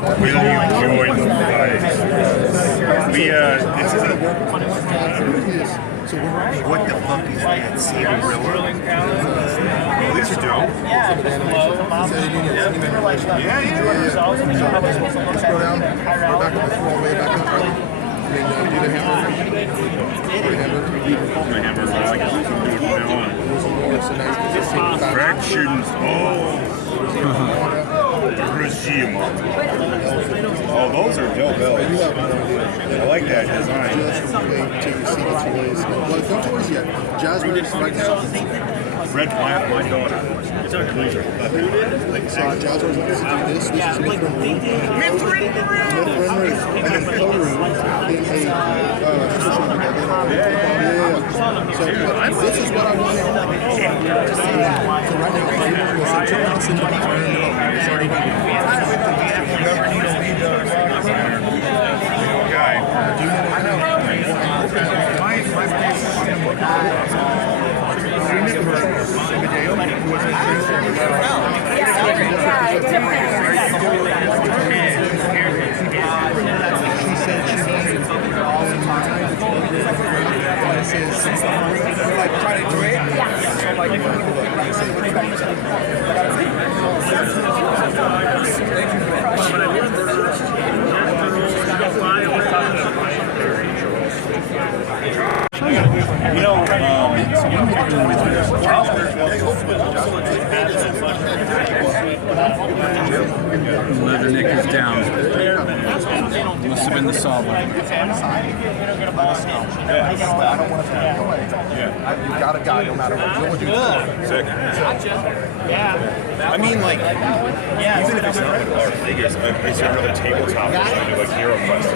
Really enjoyed the fight. This is what the fuck is that? Seagull River? Oh, these are dope. Yeah. Let's go down, go back up, all the way back up. I mean, do the hammer. The hammer, but I guess we can do it from now on. Fractions. Regime. Oh, those are dope bells. I like that design. Just wait till you see the toys. Well, no toys yet. Jasmine is right now. Red plant, my daughter. So Jasmine's going to do this. This is Mithrin Room. Mithrin Room! And then Koru in So this is what I wanted. So right now, it's turn out since my turn. It's already been. Guy. You know, Leatherneck is down. Must have been the solver. You got a guy no matter what. sick. Yeah. I mean, like, even if it's not like large figures, it's another tabletop. Do like Hero Quest.